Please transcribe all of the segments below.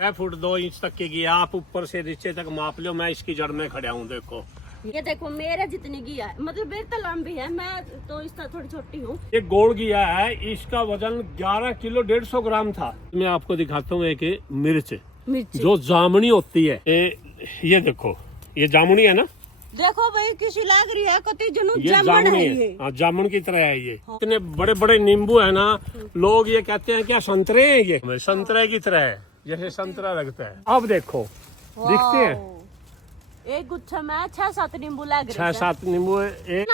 6 foot 2 inch तक की गया। आप ऊपर से नीचे तक माप लो, मैं इसकी जड़ में खड़ा हूँ। देखो ये देखो मेरे जितनी गिया है, मतलब मेरी तो लंबी है, मैं तो इस तरह थोड़ी छोटी हूँ। ये गोल गिया है, इसका वजन 11 किलो 150 ग्राम था। मैं आपको दिखाता हूँ एक मिर्च जो जामुनी होती है। ये देखो, ये जामुनी है ना, देखो भाई किसी लाग रही है कति जुनू ये जामुन है है। ये। हाँ, जामुन की तरह है ये। इतने बड़े बड़े नींबू है ना, लोग ये कहते हैं क्या संतरे हैं, ये संतरे की तरह है, जैसे संतरा लगता है। अब देखो दिखते हैं, एक गुच्छा में 6-7 नींबू लग रहे 6-7 नींबू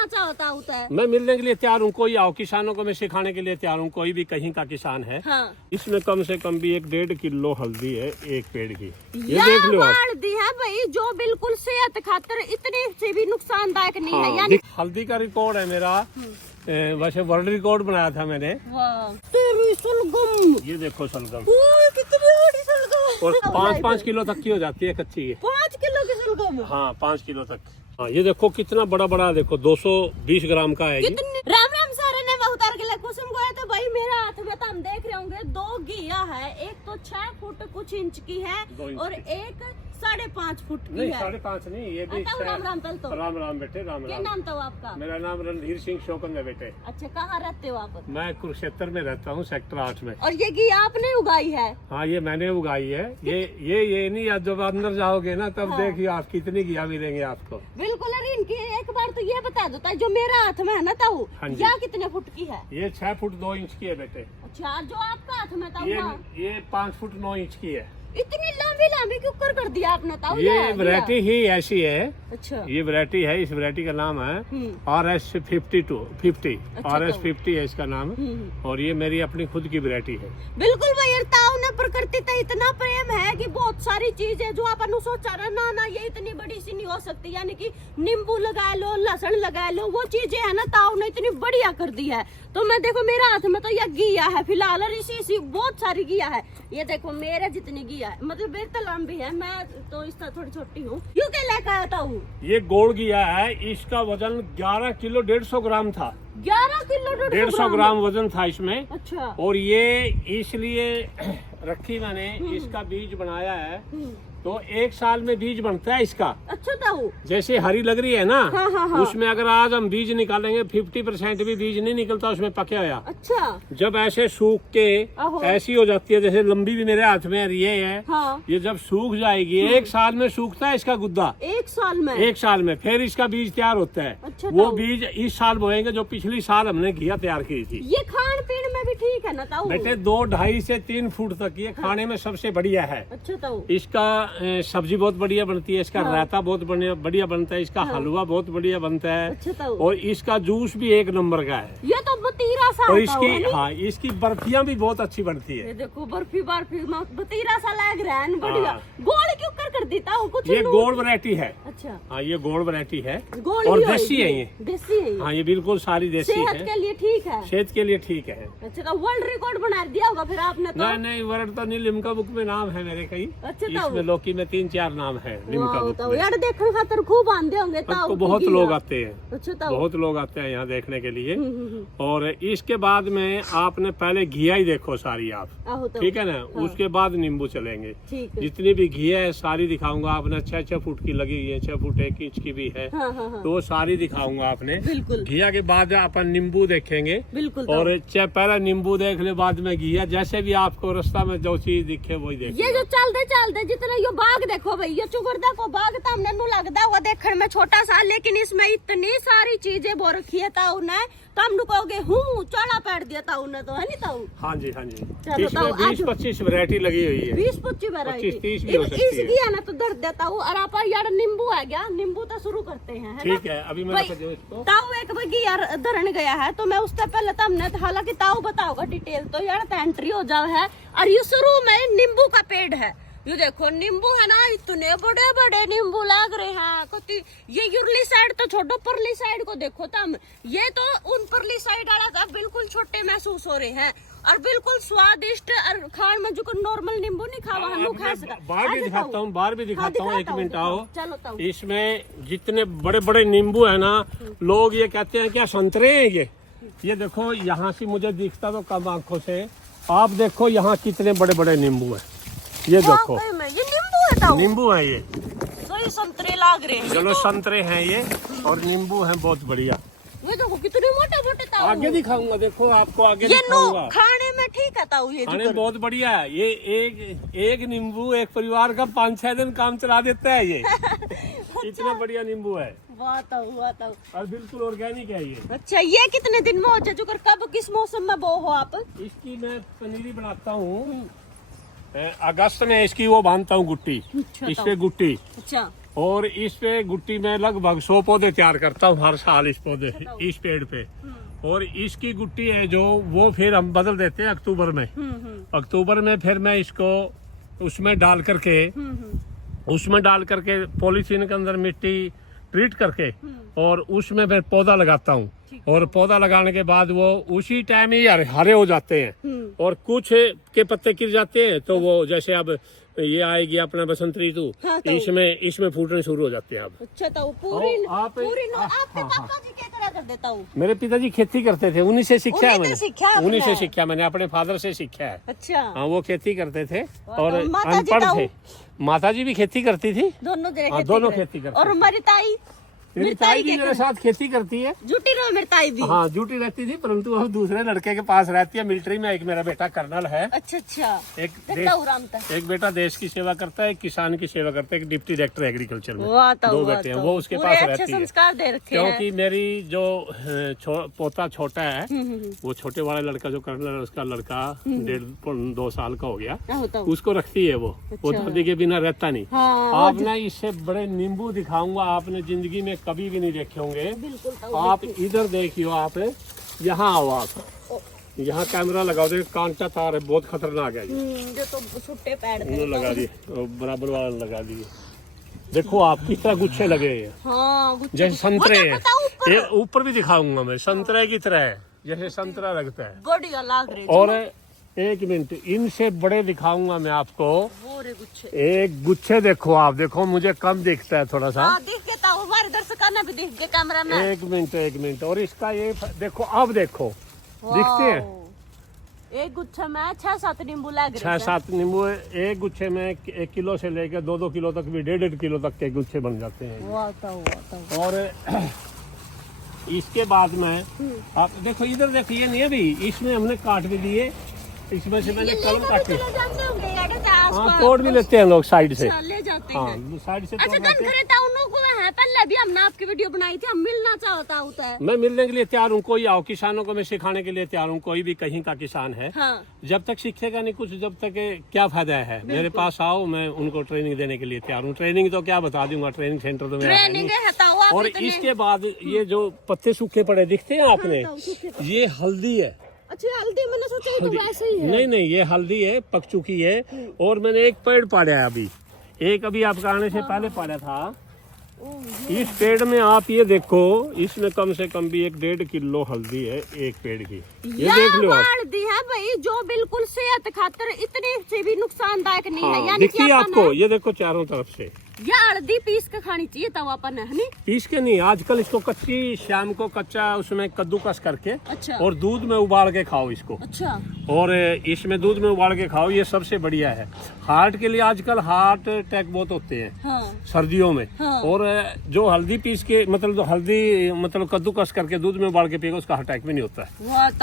चाहता होता है। मैं मिलने के लिए तैयार हूँ, कोई आओ, किसानों को मैं सिखाने के लिए तैयार हूँ, कोई भी कहीं का किसान है। हाँ। इसमें कम से कम भी 1-1.5 किलो हल्दी है एक पेड़ की। ये या देख लो आप। हल्दी है भाई जो बिल्कुल सेहत खातिर इतनी से भी नुकसानदायक नहीं है। हाँ, यानी हल्दी का रिकॉर्ड है मेरा, वैसे वर्ल्ड रिकॉर्ड बनाया था मैंने। तेरी सलगम, ये देखो सलगम, कितनी बड़ी सलगम, और 5-5 किलो तक की हो जाती है कच्ची। 5 किलो की सलगम। हाँ 5 किलो तक। हाँ ये देखो कितना बड़ा बड़ा, देखो 220 ग्राम का है ये। राम राम सारे ने मैं उतार के कुसुम को है तो भाई मेरा हाथ में तो हम देख रहे होंगे 2 गिया है। एक तो 6 फुट कुछ इंच की है और एक 5.5 फुट की नहीं, है। 5.5 नहीं, ये भी राम राम पहले तो। राम राम बेटे, राम क्या राम। नाम था वो आपका? मेरा नाम रणधीर सिंह शोकन है बेटे। अच्छा, कहाँ रहते हो आप? मैं कुरुक्षेत्र में रहता हूँ, सेक्टर 8 में। और ये घी आपने उगाई है? हाँ ये मैंने उगाई है। ये नहीं, आप जब अंदर जाओगे ना तब हाँ। देखिए आप कितनी घिया मिलेंगे आपको। बिल्कुल। अरे इनकी एक बार तो ये बता दो जो मेरा हाथ में है ना ताऊ, हाँ जी। या कितने फुट की है? ये 6 फुट 2 इंच की है बेटे। अच्छा, जो आपका हाथ में ताऊ ये 5 फुट 9 इंच की है। इतनी लंबी लंबी क्यों कर दिया आपने ताऊ? ये वैरायटी ही ऐसी है। अच्छा, ये वैरायटी है, इस वैरायटी का नाम है RS50। RS50 है इसका नाम। और ये मेरी अपनी खुद की वैरायटी है। बिल्कुल भैया, ताऊ ने प्रकृति से इतना प्रेम है कि बहुत सारी चीजें जो अपन सोचा रहा ना ये इतनी बड़ी सी नहीं हो सकती। यानी कि नींबू लगा लो, लहसुन लगा लो, वो चीजें है ना ताऊ ने इतनी बढ़िया कर दी है। तो मैं देखो मेरा हाथ में तो यह घिया है फिलहाल, और इसी बहुत सारी घिया है। ये देखो मेरे जितनी घिया है, मतलब मेरी तो लंबी है, मैं तो इस तरह थोड़ी छोटी हूँ। क्यों क्या लेकर आया ताऊ? ये गोल घिया है, इसका वजन 11 किलो 150 ग्राम था। 11 किलो 150 ग्राम वजन था इसमें। अच्छा। और ये इसलिए रखी मैंने, इसका बीज बनाया है तो 1 साल में बीज बनता है इसका। अच्छा ताऊ, जैसे हरी लग रही है ना, हाँ। उसमें अगर आज हम बीज निकालेंगे 50% भी बीज नहीं निकलता उसमें पके हुआ। अच्छा। जब ऐसे सूख के ऐसी हो जाती है, जैसे लंबी भी मेरे हाथ में ये है। हाँ। ये जब सूख जाएगी 1 साल में सूखता है इसका गुद्दा। 1 साल में? 1 साल में फिर इसका बीज तैयार होता है। अच्छा, वो बीज इस साल बोएंगे जो पिछली साल हमने घिया तैयार की थी। ये खान पीन में भी ठीक है ना ताऊ? बेटे 2-2.5 से 3 फुट तक ये खाने में सबसे बढ़िया है। अच्छा ताऊ। इसका सब्जी बहुत बढ़िया बनती है, इसका रायता बहुत बढ़िया बनता है, इसका हलवा बहुत बढ़िया बनता है। अच्छा ताऊ। और इसका जूस भी 1 नंबर का है। ये तो बतीरा सा और होता है इसकी नहीं? हाँ इसकी बर्फियां भी बहुत अच्छी बनती है। ये देखो बर्फी बतीरा सा लग रहा है बढ़िया। हाँ। गोल क्यों कर देता हूँ कुछ? ये गोल्ड वैरायटी है। अच्छा, हाँ ये गोल्ड वैरायटी है गोल्ड और भी देसी है होगी। ये। देसी है ये। हाँ ये बिल्कुल सारी देसी सेहत है, के लिए ठीक है। सेहत के लिए ठीक है। अच्छा, तो वर्ल्ड रिकॉर्ड बना दिया होगा फिर आपने तो? नहीं वर्ड तो नहीं, लिम्का बुक में नाम है मेरे कई। अच्छा इसमें लोकी में 3-4 नाम है लिम्का बुक में। यार देखने खातर खूब आंदे होंगे ताऊ। तो बहुत लोग आते हैं। अच्छा ताऊ। बहुत लोग आते हैं यहाँ देखने के लिए। और इसके बाद में आपने पहले घिया ही देखो सारी आप, ठीक है ना। उसके बाद नींबू चलेंगे। जितनी भी घिया है सारी दिखाऊंगा आपने। 6-6 फुट की लगी हुई है, 6 फुट 1 इंच की भी है। तो वो सारी दिखाऊंगा आपने। बिल्कुल। घिया के बाद अपन नींबू देखेंगे। बिल्कुल। और पहले नींबू देख ले, बाद में घिया। जैसे भी आपको रास्ता में जो चीज दिखे वही देखो। ये जो चलते जितना ये बाग देखो भाई, ये चुगरदा को बाग तो हमने नु लगता हुआ देखने में छोटा सा, लेकिन इसमें इतनी सारी चीजें बो रखी है ताऊ ने, तो हम कहोगे हूँ चौड़ा पैर दिया ताऊ ने तो, है नहीं ताऊ? हाँ जी हाँ जी। चलो इसमें ताऊ, 20-25 वैरायटी लगी हुई है। 20-25 वैरायटी। 25-30 भी हो सकती है। इसकी है ना तो दर्द देता हूँ। और आप यार नींबू आ गया, नींबू तो शुरू करते हैं, है ना? ठीक है, अभी मैं भाई, बता दूं इसको। ताऊ एक बगी यार धरन गया है, तो मैं उससे पहले तो हमने, हालांकि ताऊ बताओगा डिटेल, तो यार एंट्री हो जाओ है। और ये शुरू में नींबू का पेड़ है। ये देखो नींबू है ना, इतने बड़े बड़े नींबू लग रहे हैं। ये युरली साइड तो छोड़ो, परली साइड को देखो तुम। ये तो उन परली साइड वाला था, बिल्कुल छोटे महसूस हो रहे हैं और बिल्कुल स्वादिष्ट। और खान में जो नॉर्मल नींबू नहीं खावा हम खा सकते। बाहर भी दिखाता हूँ, बाहर भी दिखाता हूँ। 1 मिनट आओ। चलो ताऊ। इसमें जितने बड़े बड़े नींबू है ना, लोग ये कहते हैं क्या संतरे हैं ये देखो यहाँ से मुझे दिखता तो कम आंखों से। आप देखो यहाँ कितने बड़े बड़े नींबू है। ये देखो वाकई में ये नींबू है ताऊ। नींबू है ये। सही संतरे लाग रहे हैं। चलो संतरे हैं ये और नींबू हैं बहुत बढ़िया। ये देखो कितने मोटे मोटे ताऊ। आगे दिखाऊंगा, देखो आपको आगे ये दिखाऊंगा। खाने में ठीक है ताऊ। ये खाने में बहुत बढ़िया है ये। एक नींबू एक परिवार का 5-6 दिन काम चला देता है ये। इतना बढ़िया नींबू है। वाह ताऊ। और बिल्कुल ऑर्गेनिक है ये। अच्छा ये कितने दिन में हो जाए जुकर? कब किस मौसम में बो हो आप? इसकी मैं पनीरी बनाता हूँ अगस्त में। इसकी वो बांधता हूँ गुट्टी। अच्छा, इस पे गुट्टी। अच्छा और इस पे गुट्टी में लगभग 100 पौधे तैयार करता हूँ हर साल इस पौधे इस पेड़ पे। और इसकी गुट्टी है जो वो फिर हम बदल देते हैं अक्टूबर में। अक्टूबर में फिर मैं इसको उसमें डाल करके पॉलीथीन के अंदर मिट्टी ट्रीट करके और उसमें फिर पौधा लगाता हूँ। और पौधा लगाने के बाद वो उसी टाइम ही हरे हो जाते हैं। और कुछ के पत्ते गिर जाते हैं तो वो जैसे अब ये आएगी अपना बसंत ऋतु। हाँ, इसमें फूटने शुरू हो जाते हैं अब। अच्छा ताऊ आपके पापा जी क्या करा कर देता हूँ? मेरे पिताजी खेती करते थे, उन्हीं से सीखा है मैंने। उन्हीं से आपने? सीखा मैंने, अपने फादर से सीखा है। अच्छा हाँ वो खेती करते थे और माताजी अनपढ़ ताऊ? थे। माताजी भी खेती करती थी। दोनों हाँ, दोनों खेती करते और हमारी ताई मेरी ताई भी मेरे साथ खेती करती है। जुटी रहो मेरी ताई भी। हाँ ड्यूटी रहती थी, परंतु अब दूसरे लड़के के पास रहती है मिलिट्री में। एक मेरा बेटा कर्नल है। अच्छा एक एक बेटा देश की सेवा करता है, एक किसान की सेवा करता है, एक डिप्टी डायरेक्टर एग्रीकल्चर में। वाह ताऊ, 2 बेटे हैं, वो उसके पास अच्छे रहती है। संस्कार दे रखे हैं। क्योंकि मेरी जो पोता छोटा है वो छोटे वाला लड़का जो कर्नल है उसका लड़का 1.5-2 साल का हो गया, उसको रखती है वो दादी के बिना रहता नहीं। आप ना इससे बड़े नींबू दिखाऊंगा, आपने जिंदगी में कभी भी नहीं देखे होंगे। आप इधर देखियो, आप यहाँ आओ, आप यहाँ कैमरा लगाओ, देखो कांचा तार है, बहुत खतरनाक है ये तो छुट्टे पैर लगा दिए, बराबर वाला लगा दिए। देखो आप किस तरह गुच्छे लगे हैं। हाँ, जैसे संतरे हैं। ऊपर भी दिखाऊंगा मैं, संतरे की तरह है, जैसे संतरा लगता है। बढ़िया लग रही। और एक मिनट, इनसे बड़े दिखाऊंगा मैं आपको। एक गुच्छे देखो, आप देखो, मुझे कम दिखता है थोड़ा सा। दिख गया, हमारे दर्शकों भी दिख गया कैमरा में। एक मिनट। और इसका ये देखो, अब देखो दिखते हैं। एक गुच्छे में 6-7 नींबू लग रहे हैं। 6-7 नींबू एक गुच्छे में 1 किलो से लेकर 2-2 किलो तक भी 1.5 किलो तक के गुच्छे बन जाते हैं। और इसके बाद में आप देखो, इधर देखो, ये नहीं अभी इसमें हमने काट भी दिए, इसमें से मैंने कलम काटे। हाँ, तोड़ भी लेते हैं लोग साइड से। ले जाते हाँ, हैं साइड से अच्छा तोड़ लेते हैं। पहले भी हमने आपकी वीडियो बनाई थी, हम मिलना चाहता होता है। मैं मिलने के लिए तैयार हूँ, कोई आओ, किसानों को मैं सिखाने के लिए तैयार हूँ। कोई भी कहीं का किसान है, हाँ। जब तक सीखेगा नहीं कुछ, जब तक क्या फायदा है। मेरे पास आओ, मैं उनको ट्रेनिंग देने के लिए तैयार हूँ। ट्रेनिंग तो क्या बता दूंगा, ट्रेनिंग सेंटर तो मेरा है नहीं। और इसके बाद ये जो पत्ते सूखे पड़े दिखते हैं आपने, ये हल्दी है। अच्छा, हल्दी मैंने सोचा तो वैसे ही है। नहीं, ये हल्दी है, पक चुकी है। और मैंने एक पेड़ पाड़ा है अभी, एक अभी आपका आने से पहले पाड़ा था। इस पेड़ में आप ये देखो, इसमें कम से कम भी 1.5 किलो हल्दी है एक पेड़ की। ये देख लो आप। हल्दी है भाई, जो बिल्कुल सेहत खातिर इतनी से भी नुकसानदायक नहीं है। यानी दिखती है आपको, ये देखो चारों तरफ से। ये हल्दी पीस के खानी चाहिए तब अपन है नहीं? पीस के नहीं, आजकल इसको कच्ची, शाम को कच्चा उसमें कद्दूकस करके अच्छा। और दूध में उबाल के खाओ इसको। अच्छा। और इसमें दूध में उबाल के खाओ, ये सबसे बढ़िया है हार्ट के लिए। आजकल हार्ट अटैक बहुत होते हैं। हाँ। सर्दियों में। हाँ। और जो हल्दी पीस के मतलब कद्दूकस करके दूध में उबाल के पिएगा, उसका अटैक भी नहीं होता है।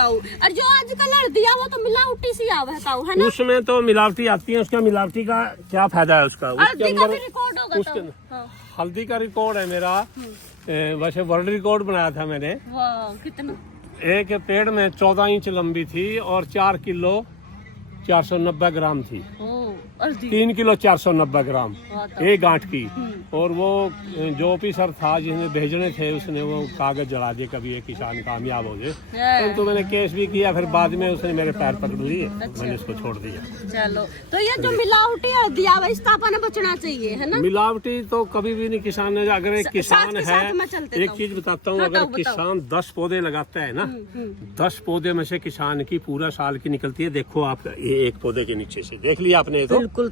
और जो आजकल हल्दी है वो तो मिलावटी सी आवे है ना? उसमें तो मिलावटी आती है, उसका मिलावटी का क्या फायदा है उसका। उसके अंदर हल्दी का रिकॉर्ड है मेरा, वैसे वर्ल्ड रिकॉर्ड बनाया था मैंने। कितना? एक पेड़ में 14 इंच लंबी थी और 4 किलो 490 ग्राम थी। 3 किलो 490 ग्राम एक गांठ की। और वो जो ऑफिसर था जिसने भेजने थे, उसने वो कागज जला दिए, कभी ये किसान कामयाब हो जाए। तो मैंने केस भी किया, फिर बाद में उसने मेरे पैर पकड़ लिए। मैंने उसको छोड़ दिया। चलो, तो ये जो मिलावटी हल्दी है इस तापा बचना चाहिए, है ना? मिलावटी तो कभी भी नहीं। किसान ने, अगर एक किसान है, एक चीज बताता हूँ, अगर किसान 10 पौधे लगाता है ना, 10 पौधे में से किसान की पूरा साल की निकलती है। देखो आप, ये एक पौधे के नीचे से देख लिया आपने तो बिल्कुल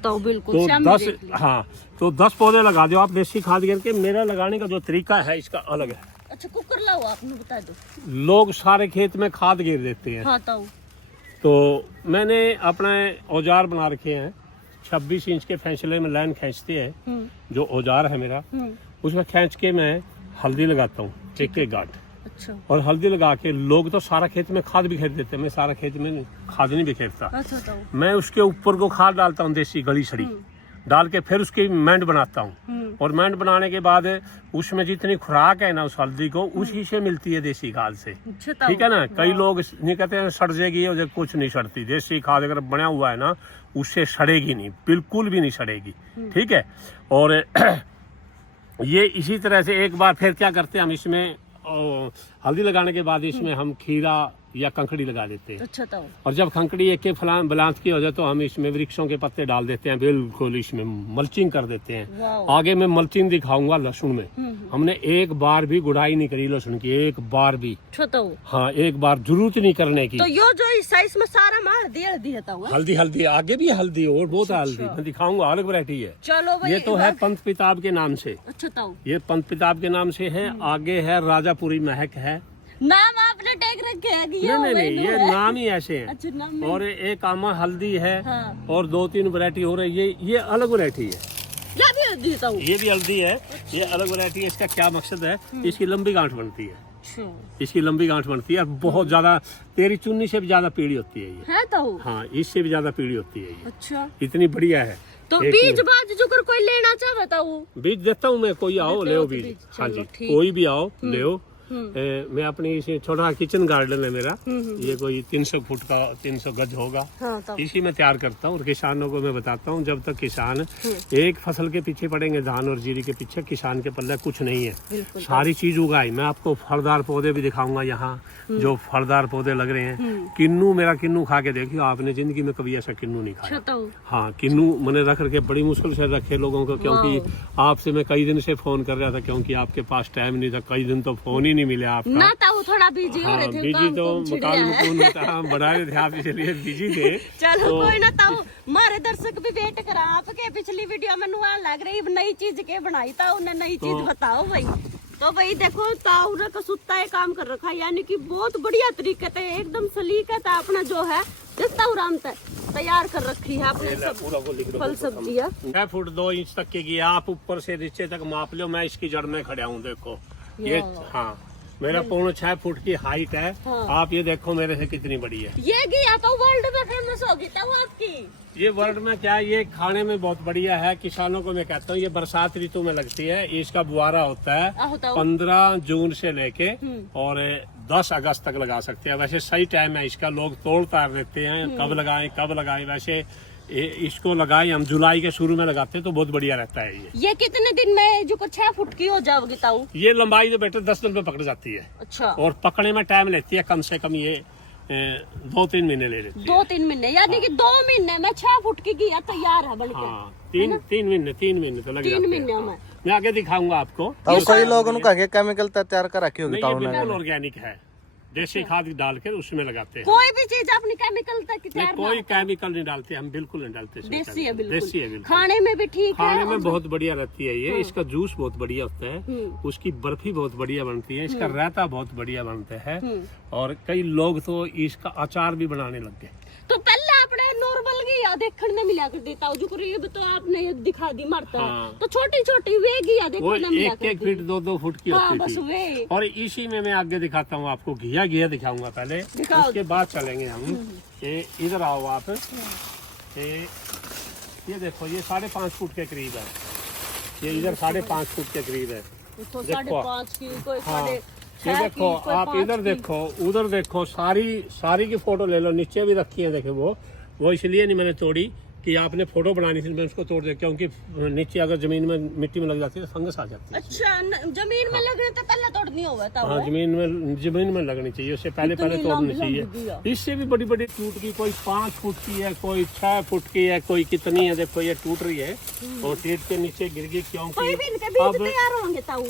10 पौधे लगा दो आप देसी खाद करके। मेरा लगाने का जो तरीका है इसका अलग है। अच्छा, कुकर लाओ, आपने बता दो। लोग सारे खेत में खाद गिर देते हैं। हाँ, तो मैंने अपने औजार बना रखे हैं, 26 इंच के फैसले में लाइन खींचते हैं, जो औजार है मेरा, उसमें खींच के मैं हल्दी लगाता हूँ एक एक गांठ। अच्छा। और हल्दी लगा के लोग तो सारा खेत में खाद बिखेर देते हैं, मैं सारा खेत में खाद नहीं बिखेरता। अच्छा। मैं उसके ऊपर को खाद डालता हूँ, देसी गली छड़ी डाल के फिर उसकी मैंड बनाता हूँ। और मैंड बनाने के बाद उसमें जितनी खुराक है ना उस हल्दी को, उसी से मिलती है देसी खाद से। ठीक है ना। कई लोग नहीं कहते हैं सड़ जाएगी, और कुछ नहीं सड़ती। देसी खाद अगर बना हुआ है ना, उससे सड़ेगी नहीं, बिल्कुल भी नहीं सड़ेगी। ठीक है। और ये इसी तरह से एक बार फिर क्या करते हैं हम, इसमें हल्दी लगाने के बाद इसमें हम खीरा या कंकड़ी लगा देते हैं। अच्छा। और जब कंकड़ी एक एक बलांत की हो जाए तो हम इसमें वृक्षों के पत्ते डाल देते हैं, बिल्कुल इसमें मल्चिंग कर देते हैं। आगे मैं मल्चिंग दिखाऊंगा लहसुन में। हमने एक बार भी गुड़ाई नहीं करी लहसुन की, एक बार भी। हाँ, एक बार जरूरत नहीं करने की। तो यो जो इस साइज में सारा मार हल्दी हल्दी आगे भी हल्दी और बहुत हल्दी मैं दिखाऊंगा, अलग वैरायटी है। चलो ये तो है पंत पिताब के नाम से। अच्छा। ये पंत पिताब के नाम से है। आगे है राजापुरी महक है, नाम आपने टैग रखे है? नहीं, ये नाम ही ऐसे हैं। अच्छा, नाम और एक आमा हल्दी है। हाँ। और 2-3 वैरायटी हो रही है। ये अलग वैरायटी है। ये भी हल्दी है। ये अलग वैरायटी है। इसका क्या मकसद है, इसकी लंबी गांठ बनती है। इसकी लंबी गांठ बनती है, बहुत ज्यादा, तेरी चुन्नी से भी ज्यादा पीढ़ी होती है ये। तो हाँ, इससे भी ज्यादा पीढ़ी होती है ये। अच्छा। इतनी बढ़िया है। तो बीज बाज जो कर कोई लेना चाहे बताओ, बीज देता हूँ मैं। कोई आओ ले बीज। हाँ जी, कोई भी आओ ले। मैं अपनी इसे छोटा किचन गार्डन है मेरा। ये कोई 300 फुट का 300 गज होगा। हाँ, इसी में तैयार करता हूँ। और किसानों को मैं बताता हूँ, जब तक किसान एक फसल के पीछे पड़ेंगे, धान और जीरी के पीछे, किसान के पल्ले कुछ नहीं है। सारी चीज उगाई। मैं आपको फलदार पौधे भी दिखाऊंगा। यहाँ जो फलदार पौधे लग रहे हैं, किन्नू, मेरा किन्नू खा के देखियो, आपने जिंदगी में कभी ऐसा किन्नू नहीं खाया। हाँ, किन्नू मैंने रख करके बड़ी मुश्किल से रखे लोगों को, क्योंकि आपसे मैं कई दिन से फोन कर रहा था, क्योंकि आपके पास टाइम नहीं था। कई दिन तो फोन ही नहीं मिले आपका। ना ताऊ थोड़ा बिजी हो रहे थे, बिजी तो मकान बना रहे थे आप, इसलिए बिजी थे। चलो कोई ना ताऊ, हमारे दर्शक भी वेट करा आपके। पिछली वीडियो में नुआ लग रही नई चीज के बनाई था, उन्हें नई चीज बताओ भाई। तो भाई देखो, ताऊ ने कसुत्ता है काम कर रखा है, यानी कि बहुत बढ़िया तरीके से एकदम सलीका था अपना जो है ताऊ राम तैयार कर रखी है अपने फल सब्जियाँ। 6 फुट 2 इंच तक की आप ऊपर से नीचे तक माप लो। मैं इसकी जड़ में खड़ा हूँ, देखो ये। हाँ, मेरा 6 फुट की हाइट है। हाँ। आप ये देखो मेरे से कितनी बड़ी है। ये गया तो वर्ल्ड में फेमस होगी ताऊ आपकी। ये वर्ल्ड में क्या, ये खाने में बहुत बढ़िया है। किसानों को मैं कहता हूँ, ये बरसात ऋतु में लगती है। इसका बुआरा होता है 15 जून से लेके और 10 अगस्त तक लगा सकते हैं। वैसे सही टाइम है इसका, लोग तोड़ तार देते हैं कब लगाएं। वैसे इसको लगाए हम जुलाई के शुरू में लगाते हैं, तो बहुत बढ़िया रहता है ये कितने दिन में जो 6 फुट की हो जाओगी ताऊ? ये लंबाई तो बेटे 10 दिन में पकड़ जाती है। अच्छा। और पकड़ने में टाइम लेती है कम से कम, ये 2-3 महीने ले लेती है। 2-3 महीने, यानी कि 2 महीने में 6 फुट की गया तैयार है बनके। हाँ, 3 महीने तो लग जाते हैं। 3 महीने में मैं आगे दिखाऊंगा आपको। कई लोगों ने केमिकल तैयार कर रखी होगी। बिल्कुल ऑर्गेनिक है, देसी खाद डाल कर उसमें लगाते हैं। कोई भी चीज अपनी केमिकल तक तैयार कोई केमिकल नहीं डालते हम, बिल्कुल नहीं डालते। देसी है बिल्कुल। देसी है बिल्कुल। खाने में भी ठीक है, खाने में बहुत बढ़िया रहती है ये। इसका जूस बहुत बढ़िया होता है, उसकी बर्फी बहुत बढ़िया बनती है, इसका रायता बहुत बढ़िया बनता है। और कई लोग तो इसका अचार भी बनाने लग गए। तो पहले आपने नॉर्मल घिया देखने में मिला कर देता हूँ, जो करीब तो आपने ये दिखा दी मरता। हाँ। तो छोटी छोटी वे घिया देखने में मिला कर 1 फीट 2-2 फुट की होती थी। और इसी में मैं आगे दिखाता हूँ आपको, घिया दिखाऊंगा पहले, उसके बाद चलेंगे हम। इधर आओ आप। ये देखो, ये 5.5 फुट के करीब है। ये इधर 5.5 फुट के करीब है। ये देखो आप, इधर देखो, उधर देखो, सारी की फोटो ले लो। नीचे भी रखी है, देखो वो इसलिए नहीं मैंने तोड़ी कि आपने फोटो बनानी थी, मैं उसको तोड़ दिया, क्योंकि नीचे अगर जमीन में मिट्टी में लग जाती है तो फंगस आ जाती है। अच्छा, जमीन में लगने तो पहले तोड़नी होगा तब। हाँ, जमीन में लगनी चाहिए, उससे पहले तोड़नी चाहिए। इससे भी बड़ी टूट की, कोई 5 फुट की है, कोई 6 फुट की है, कोई कितनी है। देखो ये टूट रही है और टेट के नीचे गिर गई, क्योंकि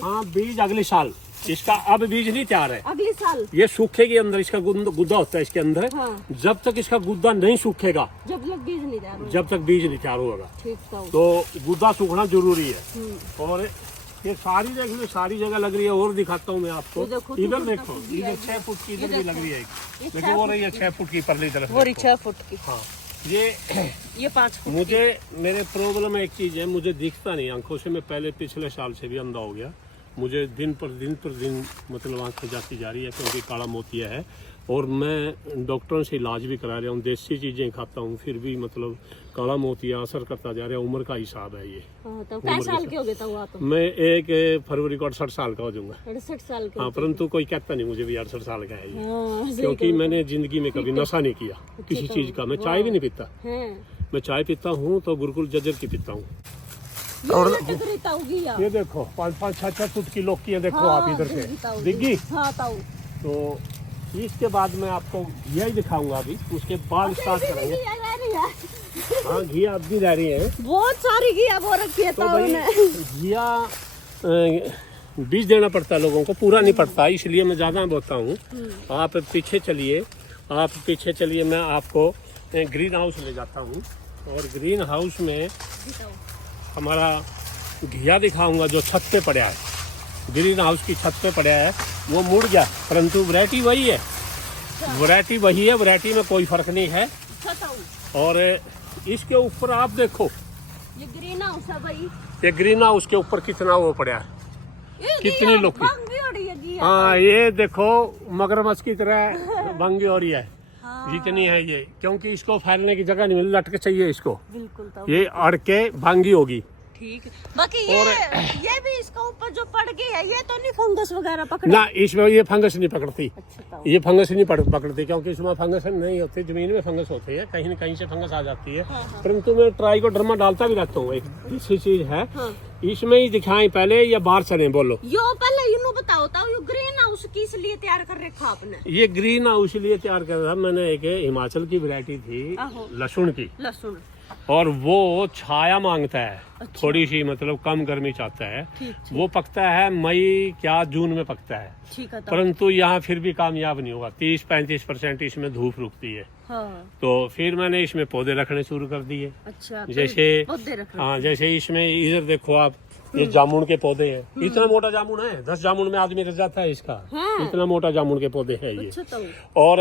हाँ, बीज अगले साल। इसका अब बीज नहीं तैयार है, अगले साल ये सूखेगी अंदर। इसका गुद्दा होता है इसके अंदर। हाँ। जब तक इसका गुद्दा नहीं सूखेगा, जब तक बीज नहीं तैयार होगा, तो गुद्दा सूखना जरूरी है। और ये सारी देख लो, सारी जगह लग रही है। और दिखाता हूँ मैं आपको, इधर देखो, इधर 6 फुट की इधर भी लग रही है। देखो वो रही है 6 फुट की परली तरफ, 6 फुट की। हाँ, ये 5 फुट मुझे मेरे प्रॉब्लम एक चीज है, मुझे दिखता नहीं आंखों से। मैं पहले पिछले साल से भी अंधा हो गया। मुझे दिन पर दिन मतलब आंखें जाती जा रही है क्योंकि काला मोतिया है। और मैं डॉक्टरों से इलाज भी करा रहा हूँ, देसी चीजें खाता हूँ, फिर भी मतलब काला मोतिया असर करता जा रहा है। उम्र का हिसाब है ये। तो कितने साल के हो गए तो आप? मैं 1 फरवरी को 68 साल का हो जाऊंगा। 68 साल के? हाँ, परंतु कोई कहता नहीं मुझे भी 68 साल का है ये। हाँ, क्योंकि मैंने जिंदगी में कभी नशा नहीं किया किसी चीज का। मैं चाय भी नहीं पीता। मैं चाय पीता हूँ तो गुरुकुल जजर की पीता हूँ। ये देखो 5-5, 6-6 फुट की लौकी है। देखो आप इधर से दिखी। तो इसके बाद मैं आपको घिया ही दिखाऊंगा अभी, उसके बाद स्टार्ट करेंगे। हाँ, घिया अब भी रह रही है, बहुत सारी घिया वो रखी है। तो भाई घिया बीज देना पड़ता है लोगों को, पूरा नहीं पड़ता, इसलिए मैं ज़्यादा बोलता हूँ। आप पीछे चलिए, मैं आपको ग्रीन हाउस ले जाता हूँ। और ग्रीन हाउस में हमारा घिया दिखाऊंगा जो छत पे पड़ा है। ग्रीन हाउस की छत पे पड़ा है, वो मुड़ गया, परंतु वैरायटी वही है। वैरायटी में कोई फर्क नहीं है। और इसके ऊपर आप देखो, ये ग्रीन हाउस है भाई। ये ग्रीन हाउस के ऊपर कितना वो पड़ा है, कितनी लौकी। हाँ, ये देखो मगरमच्छ की तरह भंगी हो रही है। जितनी है ये, क्योंकि इसको फैलने की जगह नहीं मिली, लटके चाहिए इसको। बिल्कुल, ये अड़ के भांगी होगी। ठीक है। बाकी ये भी इसका ऊपर जो पड़ गई है, ये तो नहीं फंगस वगैरह पकड़ा? ना, इसमें ये फंगस नहीं पकड़ती। अच्छा, ये फंगस नहीं पकड़ती क्योंकि इसमें फंगस नहीं होती, जमीन में फंगस होती है, कहीं न कहीं से फंगस आ जाती है। परंतु मैं ट्राइकोडर्मा डालता भी रहता हूँ। एक ऐसी चीज है, इसमें ही दिखाएं पहले या बाहर चले बोलो? यो पहले यूं बताओ तो ये ग्रीन हाउस किस लिए तैयार कर रखा आपने? ये ग्रीन हाउस लिए तैयार कर रहा। मैंने एक हिमाचल की वैरायटी थी लहसुन की, और वो छाया मांगता है। अच्छा। थोड़ी सी मतलब कम गर्मी चाहता है। ठीक। वो पकता है मई क्या जून में पकता है। ठीक है। परंतु यहाँ फिर भी कामयाब नहीं होगा। 30-35% इसमें धूप रुकती है। हाँ। तो फिर मैंने इसमें पौधे रखने शुरू कर दिए। अच्छा, जैसे हाँ, जैसे इसमें इधर देखो आप, ये जामुन के पौधे हैं। इतना मोटा जामुन है, 10 जामुन में आदमी रह जाता है इसका। हाँ। इतना मोटा जामुन के पौधे हैं ये। अच्छा। और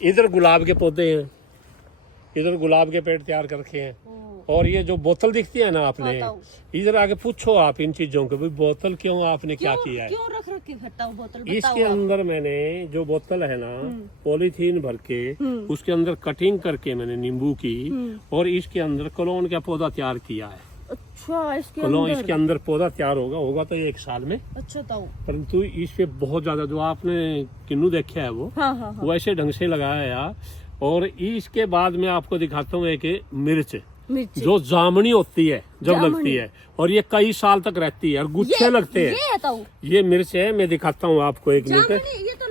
इधर गुलाब के पौधे हैं, इधर गुलाब के पेड़ तैयार कर रखे हैं। और ये जो बोतल दिखती है ना आपने, इधर आके पूछो आप इन चीजों को, भाई बोतल क्यों आपने क्या किया है, क्यों रख रखी बोतल? इसके अंदर मैंने जो बोतल है ना, पॉलीथीन भर के उसके अंदर कटिंग करके मैंने नींबू की, और इसके अंदर कलोन का पौधा तैयार किया है। अच्छा, इसके अंदर पौधा तैयार होगा तो 1 साल में। अच्छा। परंतु इस पे बहुत ज्यादा जो आपने किन्नू देखा है वो ऐसे ढंग से लगाया है। और इसके बाद मैं आपको दिखाता हूँ एक मिर्च जो जामनी होती है जब लगती है, और ये कई साल तक रहती है और गुच्छे लगते हैं। ये मिर्च है, मैं दिखाता हूँ आपको एक मिनट। ये तो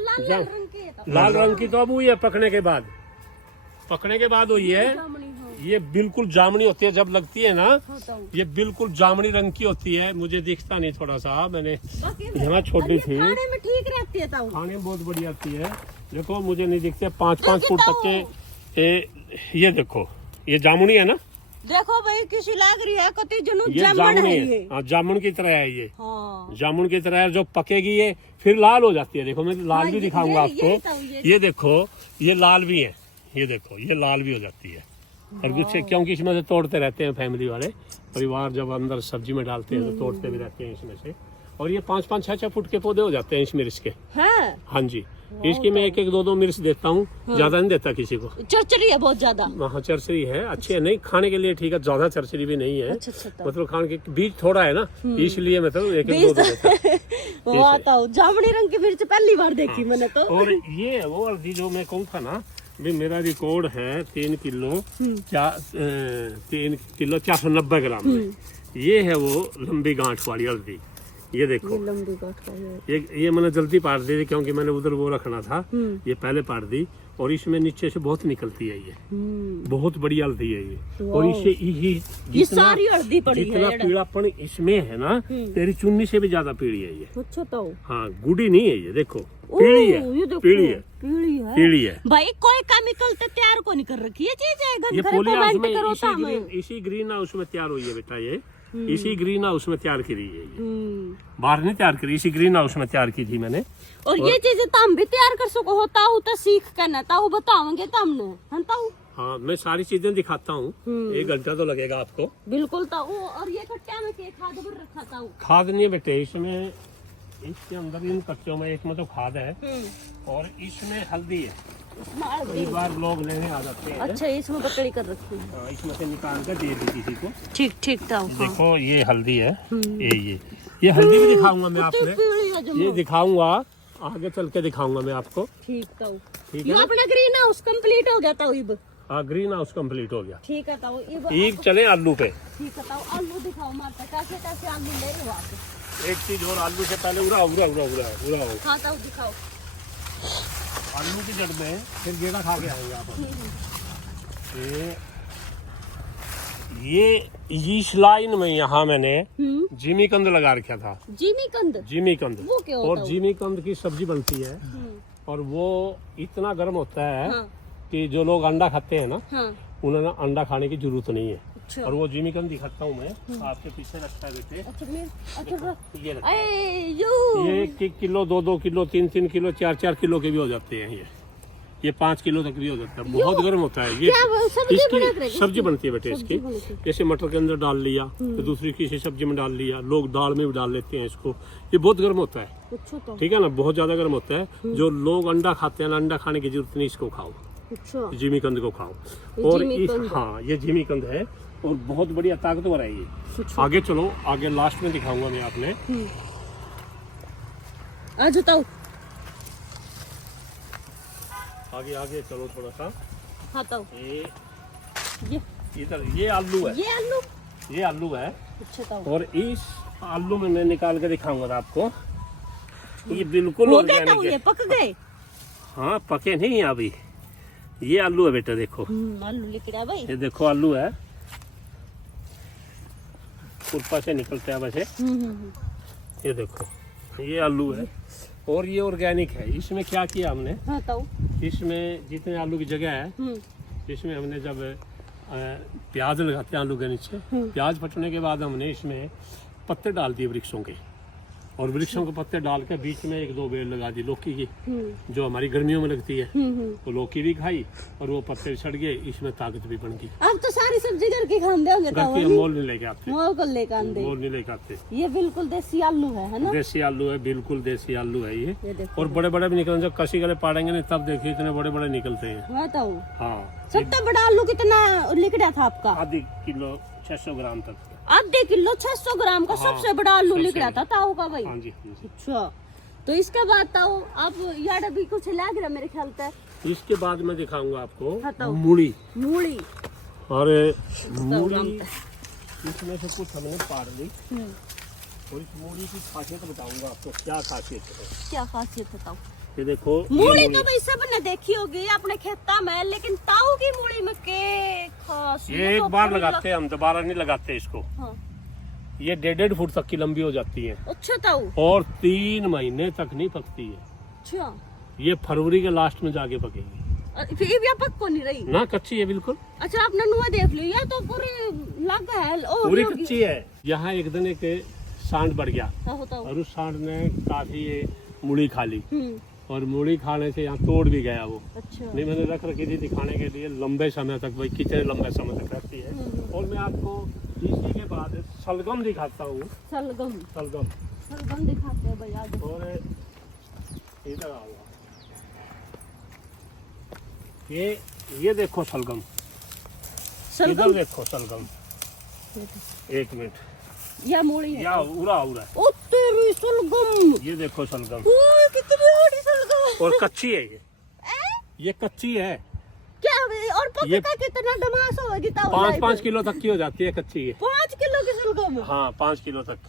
लाल रंग की तो अब हुई है पकने के बाद हुई है। ये बिल्कुल जामनी होती है जब लगती है ना, ये बिल्कुल जामनी रंग की होती है। मुझे दिखता नहीं, थोड़ा सा मैंने यहाँ छोड़ी थी। खाने में ठीक रहती है, खाने में बहुत बढ़िया आती है। देखो मुझे नहीं दिखते 5-5 फुट तक के। ये देखो, ये जामुनी है ना, देखो भाई किसी लाग रही है, ये जामुनी है। हाँ, जामुन की तरह है ये। हाँ। जामुन की तरह है, जो पकेगी ये फिर लाल हो जाती है। देखो मैं लाल भी दिखाऊंगा आपको। ये देखो, ये लाल भी है, ये देखो ये लाल भी हो जाती है। और गुच्छे क्योंकि इसमें से तोड़ते रहते हैं फैमिली वाले, परिवार जब अंदर सब्जी में डालते हैं तो तोड़ते भी रहते हैं इसमें से। और ये 5-5, 6-6 फुट के पौधे हो जाते हैं इस मिर्च के। हाँ जी, इसकी मैं 1-1, 2-2 मिर्च देता हूँ। ज्यादा नहीं देता किसी को। चरचरी है बहुत ज्यादा। हाँ, चरचरी है, अच्छी है, नहीं खाने के लिए ठीक है, ज्यादा चरचरी भी नहीं है। अच्छा। मतलब खाने के बीज थोड़ा है ना, इसलिए मैं तो 1-1, 2-2 देता हूँ। जामुनी रंग की मिर्च पहली बार देखी मैंने तो। और ये वो अर्धी जो मैं कहूँ था ना, मेरा रिकॉर्ड है 3 किलो 490 ग्राम में। ये है वो लंबी गांठ वाली हल्दी। ये देखो, लंबी गांठ ये मैंने जल्दी पार दी थी क्योंकि मैंने उधर वो रखना था। ये पहले पार दी, और इसमें नीचे से बहुत निकलती है। ये बहुत बड़ी हल्दी है ये। और इससे ये सारी हल्दी पड़ी है। जितना पीड़ापन इसमें है ना, तेरी चुन्नी से भी ज्यादा पीड़ी है ये। अच्छा। तो हाँ, गुड़ी नहीं है ये, देखो पीड़ी है, पीड़ी है भाई। कोई केमिकल तो तैयार को नहीं कर रखी है चीज। ये पॉलीहाउस में इसी ग्रीन हाउस में तैयार हुई है बेटा। ये इसी ग्रीन हाउस में तैयार करी है ये, बाहर नहीं तैयार करी, इसी ग्रीन हाउस में तैयार की थी मैंने। और ये चीजें तुम भी तैयार कर सको होता तो सीख कर ना बताओगे तुमने। हाँ मैं सारी चीजें दिखाता हूँ। 1 घंटा तो लगेगा आपको। बिल्कुल ताऊ। और ये कट्टा में के खाद भर रखा ताऊ? खाद नहीं है बेटे, इसमें इसके अंदर इन कच्चों में एक में तो खाद है और इसमें हल्दी है। कई बार लोग लेने आ जाते हैं। अच्छा इसमें बकड़ी कर रखी है। हाँ, इसमें से निकाल कर दे दी किसी को। ठीक ठीक ताऊ। देखो ये हल्दी है, ये हल्दी भी दिखाऊंगा मैं आपने, ये दिखाऊंगा आगे चल के दिखाऊंगा मैं आपको। ठीक ताऊ। ठीक ये है अपना ग्रीन हाउस कंप्लीट हो गया ताऊ इब। हाँ ग्रीन हाउस कंप्लीट हो गया। ठीक है ताऊ। एक चले आलू पे। ठीक है ताऊ। आलू दिखाओ माता, कैसे कैसे आलू ले रहे हो आप? एक चीज और, आलू से पहले उड़ा उड़ा उड़ा उड़ा उड़ा हो। हाँ ताऊ दिखाओ। आलू की जड़ में फिर गेड़ा खा के आएंगे आप। ये इस लाइन में यहाँ मैंने जिमी कंद लगा रखा था। जिमी कंद? जिमी कंद वो क्या होता और जिमी कंद की सब्जी बनती है और वो इतना गर्म होता है हाँ। कि जो लोग अंडा खाते हैं ना, हाँ। उन्हें अंडा खाने की जरूरत नहीं है। अच्छा। और वो जिमी कंद दिखाता हूँ मैं आपके पीछे रखता है बेटे। अच्छा ये रखता है। ये 1 किलो 2 किलो 3 किलो 4 किलो के भी हो जाते हैं। ये 5 किलो तक भी हो जाता है। बहुत गर्म होता है ये। इसकी सब्जी बनती है बेटे इसकी। जैसे मटर के अंदर डाल लिया तो दूसरी किसी सब्जी में डाल लिया, लोग दाल में भी डाल लेते हैं इसको। ये बहुत गर्म होता है। ठीक है ना, बहुत ज्यादा गर्म होता है। जो लोग अंडा खाते हैं, अंडा खाने की जरूरत नहीं, इसको खाओ। जिमी कंद को खाओ। और हाँ ये जिमी कंद है और बहुत बढ़िया ताकतवर है ये। आगे चलो, आगे लास्ट में दिखाऊंगा मैं आपने। आज बताओ। आगे आगे चलो थोड़ा सा। हाँ ताऊ। ये इधर ये आलू है। ये आलू है। अच्छा ताऊ। और इस आलू में मैं निकाल के दिखाऊंगा आपको। ये बिल्कुल हो गए ऑर्गेनिक ताऊ, है। ये पक गए? हाँ पके नहीं है अभी। ये आलू है बेटा, देखो आलू लिकड़ा भाई। ये देखो आलू है, खुरपा से निकलता है वैसे। ये देखो ये आलू है और ये ऑर्गेनिक है। इसमें क्या किया हमने, हाँ ताऊ। इसमें जितने आलू की जगह है, इसमें हमने जब प्याज लगाते हैं आलू के नीचे, प्याज फटने के बाद हमने इसमें पत्ते डाल दिए वृक्षों के। और वृक्षों के पत्ते डाल के बीच में 1-2 बेल लगा दी लौकी की, जो हमारी गर्मियों में लगती है। तो लौकी भी खाई और वो पत्ते सड़ गए, इसमें ताकत भी बन गई। अब तो सारी सब्जी घर की खाते होंगे ताऊ। हम मोल नहीं लेके आते, मोल को लेकर आते। मोल नहीं लेके आते। ये बिल्कुल देसी आलू है ना? देसी आलू है, बिल्कुल देसी आलू है ये। देखो। और बड़े बड़े भी निकल, जब कसी गले पाड़ेंगे नहीं तब देखिए इतने बड़े बड़े निकलते हैं। हाँ ताऊ। हाँ सबसे बड़ा आलू कितना लिकड़ा था आपका? आधी किलो 600 ग्राम तक। आधे किलो 600 ग्राम का सबसे बड़ा आलू लिकड़ा था ताऊ का भाई। हाँ जी, हाँ जी। अच्छा तो इसके बाद ताऊ आप यार अभी कुछ लग रहा मेरे ख्याल से। इसके बाद मैं दिखाऊंगा आपको बताओ। मूली। मूली और मूली इसमें से कुछ हमने पाड़ ली और इस मूली की खासियत बताऊंगा आपको। क्या खासियत है? क्या खासियत है ताऊ? ये देखो मूली तो भाई सबने देखी होगी अपने खेता में, लेकिन ताऊ की मूली में के खास? ये एक बार लगाते हैं हम, दोबारा नहीं लगाते इसको। हाँ। ये 1.5 फुट तक की लंबी हो जाती है। अच्छा ताऊ। और 3 महीने तक नहीं पकती है। अच्छा ये फरवरी के लास्ट में जाके पकेगी। फिर भी पक को नहीं रही ना, कच्ची है बिल्कुल। अच्छा आपने नुआ देख लिया तो पूरी लग है पूरी कच्ची है। यहाँ एक दिन एक सांड बढ़ गया और उस सांड ने काफी ये मूली खा ली और मूली खाने से यहाँ तोड़ भी गया वो। अच्छा। नहीं मैंने रख रखी थी दिखाने के लिए लंबे समय तक, भाई कितने लंबे समय तक रहती है। और मैं आपको इसी के बाद सलगम दिखाता हूँ। सलगम? सलगम सलगम दिखाते हैं भाई आज। और इधर आऊंगा, ये देखो सलगम। इधर देखो सलगम। 1 मिनट। या मूली है या उड़ा उड़ा। ओ तेरी सलगम। ये देखो सलगम। ओए कितनी बड़ी सलगम। और कच्ची है ये कच्ची है। क्या और पक्का कितना डमास होगी ताऊ? 5-5 किलो तक की हो जाती है कच्ची है। 5 किलो की सलगम? हाँ 5 किलो तक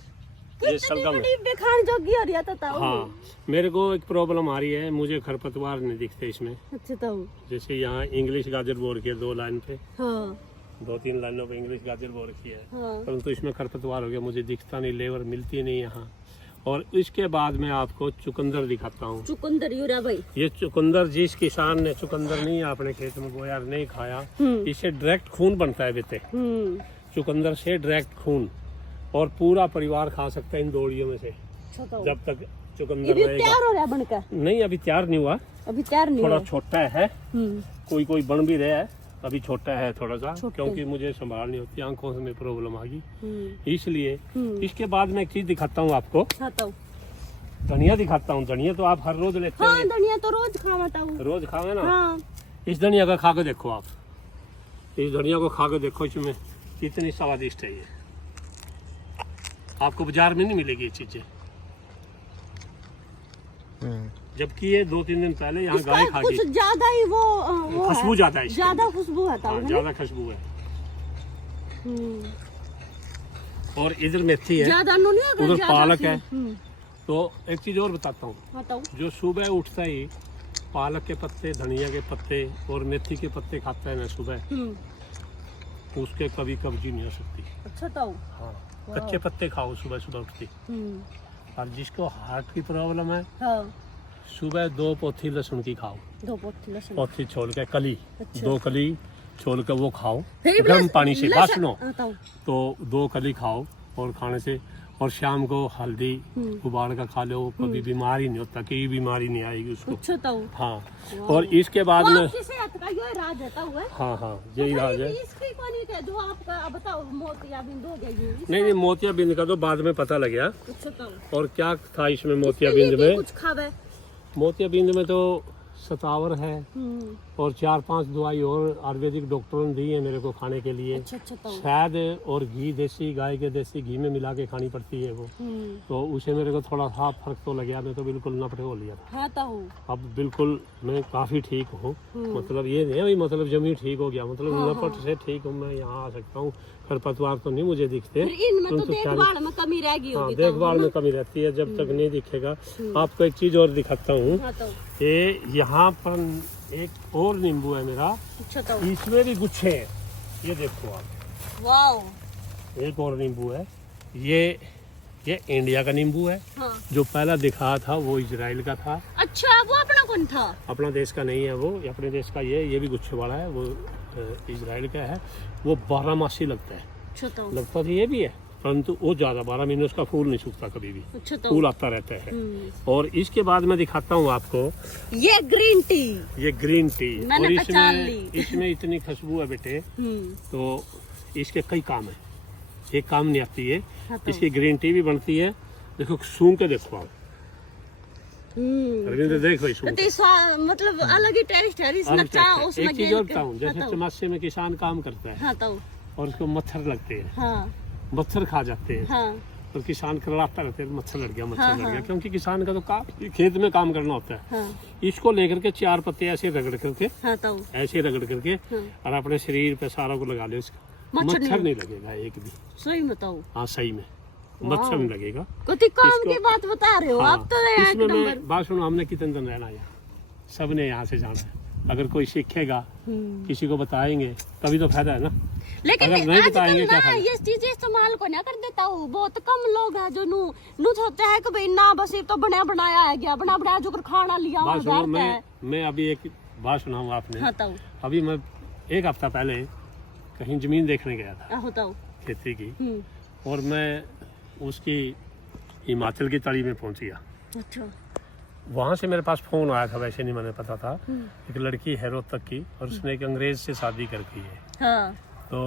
ये सलगम है। बेखान जोगी हो रहा था ताऊ। हाँ मेरे को एक प्रॉब्लम आ रही है, मुझे खरपतवार नहीं दिखते इसमें। अच्छा ताऊ। जैसे यहाँ इंग्लिश गाजर बो रखी है 2 लाइन पे। हाँ 2-3 लाइनों पे इंग्लिश गाजर बो रखी है। हाँ। परंतु इसमें खरपतवार हो गया, मुझे दिखता नहीं, लेबर मिलती नहीं यहाँ। और इसके बाद मैं आपको चुकंदर दिखाता हूँ। चुकंदर यूरा भाई? ये चुकंदर जिस किसान ने चुकंदर नहीं अपने खेत में बोया, नहीं खाया, इससे डायरेक्ट खून बनता है बेटे। चुकंदर से डायरेक्ट खून, और पूरा परिवार खा सकता है इन दोड़ियों में से जब तक चुकंदर रहेगा। तैयार हो रहा है बनकर? नहीं अभी तैयार नहीं हुआ, अभी तैयार नहीं थोड़ा हुआ। छोटा है। कोई बन भी रहा है अभी छोटा है थोड़ा सा, क्योंकि मुझे संभाल नहीं होती, आंखों में प्रॉब्लम आ गई इसलिए। इसके बाद मैं एक चीज दिखाता हूँ आपको, धनिया दिखाता हूँ। धनिया तो आप हर रोज लेते हैं। धनिया तो रोज खावाता हूँ। रोज खावे ना। इस धनिया का खा के देखो आप, इस धनिया को खा के देखो, इसमें कितनी स्वादिष्ट है ये। आपको बाजार में नहीं मिलेगी ये चीजें, जबकि ये 2-3 दिन पहले यहाँ गाय खा गई। कुछ ज्यादा ही वो खुशबू ज्यादा है, ज्यादा खुशबू आता है, ज्यादा खुशबू है। और इधर मेथी है, उधर पालक है। तो एक चीज और बताता हूँ, जो सुबह उठता ही पालक के पत्ते, धनिया के पत्ते और मेथी के पत्ते खाता है ना सुबह, उसके कभी कब्जी नहीं हो सकती। अच्छा तो हाँ, कच्चे पत्ते खाओ सुबह सुबह उठती। और जिसको हार्ट की प्रॉब्लम है, सुबह 2 पोथी लहसुन की खाओ। 2 पोथी लहसुन, पोथी छोल के कली, 2 कली छोल के वो खाओ गर्म पानी से, बात सुनो। तो 2 कली खाओ, और खाने से, और शाम को हल्दी उबाल कर खा लो, कभी बीमारी नहीं होता, कोई बीमारी नहीं आएगी उसको। हाँ, और इसके बाद में राज है। हाँ, यही राज है। जो आपका बताओ, मोतियाबिंद हो गया। नहीं, मोतियाबिंद का तो बाद में पता लग गया। और क्या था इसमें मोतियाबिंद में? कुछ खावे। मोतियाबिंद में तो सतावर है, और 4-5 दवाई और आयुर्वेदिक डॉक्टरों ने दी है मेरे को खाने के लिए। शहद और घी, देसी गाय के देसी घी में मिला के खानी पड़ती है वो। तो उसे मेरे को थोड़ा सा फर्क तो लग गया, मैं तो बिल्कुल नपट हो लिया था। अब बिल्कुल मैं काफी ठीक हूँ। मतलब ये नहीं है मतलब जमी ठीक हो गया, मतलब नपट से ठीक हूँ, मैं यहाँ आ सकता हूँ। खरपतवार तो नहीं मुझे दिखते, देखभाल में कमी रहेगी। हाँ, देखभाल में कमी रहती है, जब तक नहीं दिखेगा। आपको एक चीज और दिखाता हूँ, कि यहाँ पर एक और नींबू है मेरा, इसमें भी गुच्छे हैं, ये देखो आप। वाओ, एक और नींबू है, ये इंडिया का नींबू है। जो पहला दिखा था वो इजराइल का था। अच्छा, वो अपना कौन था? अपना देश का नहीं है वो, अपने देश का ये भी गुच्छे वाला है, वो इजराइल का है। वो 12 मासी लगता है। लगता तो ये भी है, परंतु वो ज्यादा 12 महीने उसका फूल नहीं सूखता, कभी भी फूल आता रहता है। और इसके बाद मैं दिखाता हूँ आपको, ये ग्रीन टी। ये ग्रीन टी, और इसमें इतनी खुशबू है बेटे, तो इसके कई काम है, एक काम नहीं आती है। इसकी ग्रीन टी भी बनती है, देखो सूंघ के देखो आप। देखो मतलब अलग ही टेस्ट है। एक चीज और बताऊँ, जैसे चमासे में किसान काम करता है, और उसको मच्छर लगते हैं, मच्छर खा जाते हैं, और किसान करलाता रहते हैं, मच्छर लग गया, क्योंकि किसान का तो खेत में काम करना होता है। इसको लेकर के 4 पत्ते ऐसे रगड़ करके, ऐसे रगड़ करके, और अपने शरीर पे सारा को लगा लो, इसका मच्छर नहीं लगेगा एक भी। सही बताओ? हाँ, सही में मच्छर नहीं लगेगा। काम की बात बता रहे हो आप तो। इसमें मैं बात सुनो, हमने कितने दिन रहना है, सबने यहाँ से जाना है। अगर कोई सीखेगा, किसी को बताएंगे, तभी तो फायदा है ना। लेकिन अगर नहीं बताएंगे क्या फायदा? ये चीजें इस्तेमाल को ना कर देता हूँ, बहुत कम लोग हैं जो नू सोचते हैं कि भाई ना, बस ये तो बना बनाया है, गया बना बनाया जो खाना लिया। बात सुनो, मैं अभी एक बात सुनाऊँ आपने। अभी मैं 1 हफ्ता पहले कहीं जमीन देखने गया था, खेती की, और मैं उसकी हिमाचल की तली में पहुंच गया। अच्छा। वहाँ से मेरे पास फोन आया था, वैसे नहीं मैंने पता था। एक लड़की है रोहतक की, और उसने एक अंग्रेज से शादी करके है। तो